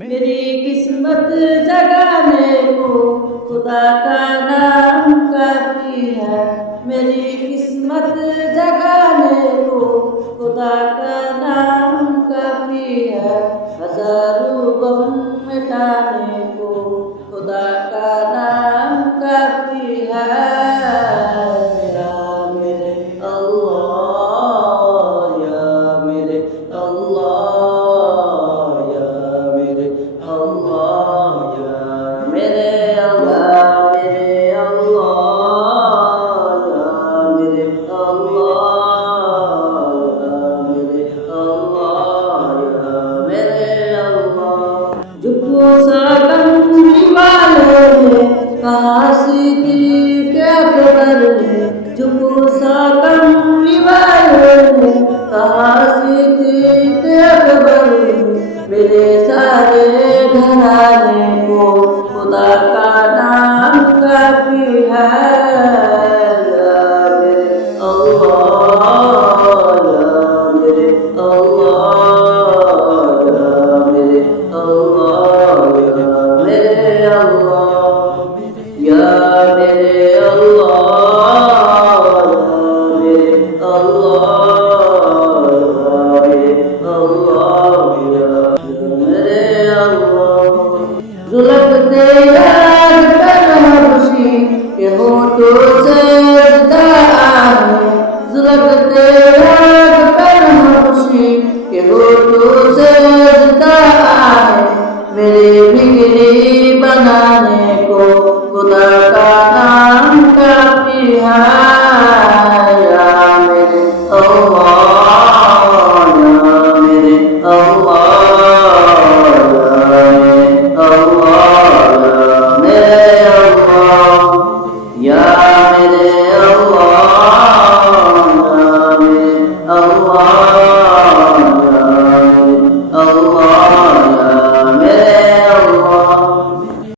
मेरी किस्मत जगाने को खुदा का नाम काफी है। मेरी किस्मत जगाने को खुदा का नाम काफी है। हजारों गम मिटाने को खुदा का नाम काफी है। या मेरे अल्लाह, या मेरे अल्लाह, या मेरे अल्लाह, या मेरे अल्लाह, मेरे अल्लाह, या मेरे अल्लाह, या मेरे अल्लाह, या मेरे अल्लाह। जुब्बो साकम वाले ने कहा सिद्दीक़ अकबर ने, जुब्बो साकम वाले ने कहा सिद्दीक़ अकबर ने, मेरे सारे घराने को खुदा का नाम काफी है। या मेरे अल्लाह, या मेरे अल्लाह, या मेरे अल्लाह, या मेरे अल्लाह, या मेरे अल्लाह, या मेरे अल्लाह, या मेरे अल्लाह। जुल्फ़ ते याद कर हबशी के होठों से